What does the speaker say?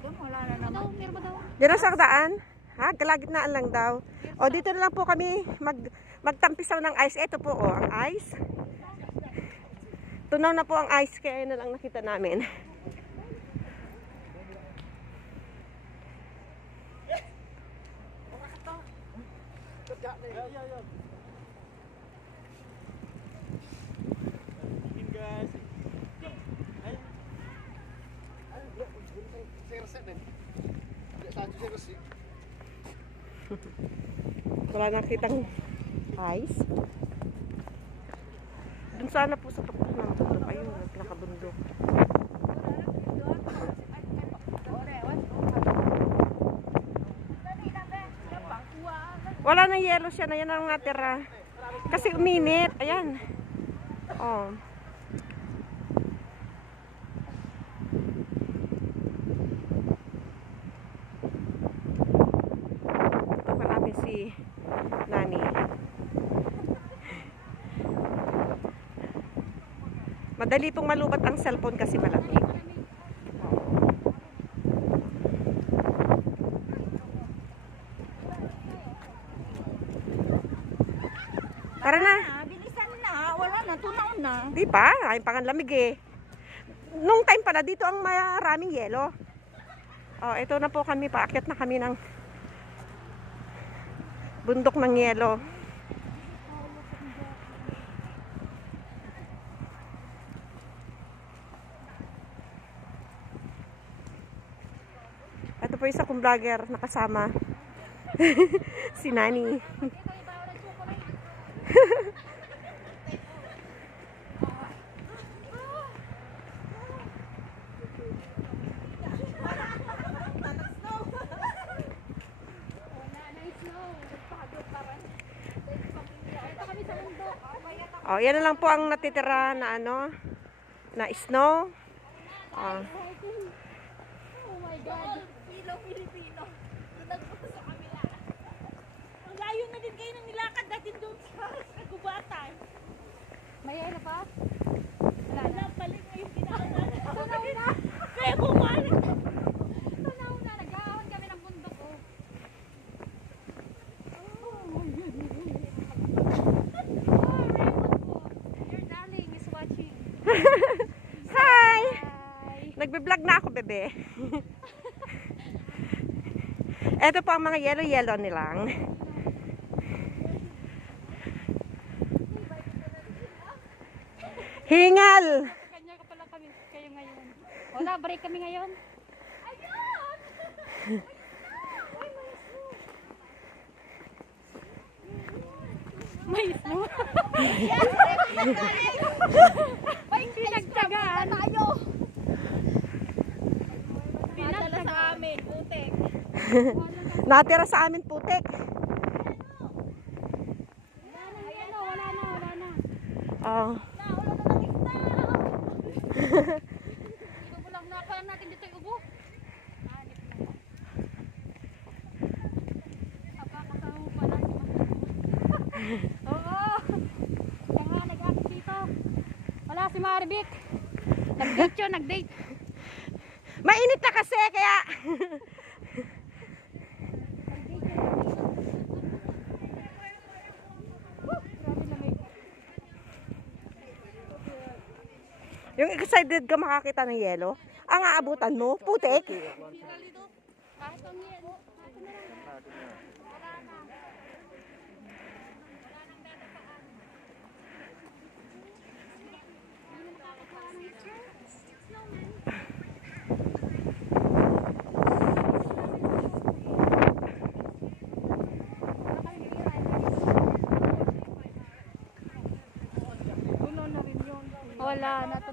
Wala na naman. Meron ba daw? Diyan sa daan? Ha? Kalagitnaan lang daw. O, dito na lang po kami magtampisaw ng ice. Ito po, ang ice. Tunaw na po ang ice, kaya yun na lang nakita namin. Wala nakitang ice. Dun sana po sa tuktok ng bundok. Ayun, nakabundok. Wala na yelo siya na yan ang natira. Kasi uminit. Ayan. Oh. Ito marami si Nani. Madali pong malubat ang cellphone kasi malamig. Tara na. Bilisan na. Wala na. Tunaw na. Di ba? Ay, panganlamig eh. Nung time pala, dito ang maraming yelo. Oh, ito na po kami. Paakyat na kami ng bundok ng yelo. Ito po isa kong vlogger nakasama. Si Nani. Oh, yan na lang po ang natitira na ano, na snow. Oh. Oh my God. Pilipino. Nagpunta sa kamila. Ang layo na din kayo ng nilakad natin doon sa kagubatan. May ano pa? Wala Wala na. paling ngayon pinakalan. Tunaw na. Kaya bumalik. Tunaw na. Nag-aawon kami ng bundok. Oh. Oh, Raymond po. Your darling is watching. Hi! Hi. Nagbe-vlog na ako, bebe. Ito po ang mga yellow-yellow nilang. Hingal! Kanya ka pala kami kayo ngayon. Wala, break kami ngayon. May snow. May pinagtagaan. Tayo. Pinadala sa amin. Putek. Natira sa amin putik. Wala na, wala na, wala na. Oh. Naulo na ng isda. Ibo lang na pa natin dito yung ubo. Kapakasama mo pala si Oo. Kaya nga nag-act dito. Wala si Maribik. Nag-date yun, nag-date. Mainit na kasi kaya yung excited ka makakita ng yelo, ang aabutan mo, putik. Kahit ang yan. Wala na. Wala na to.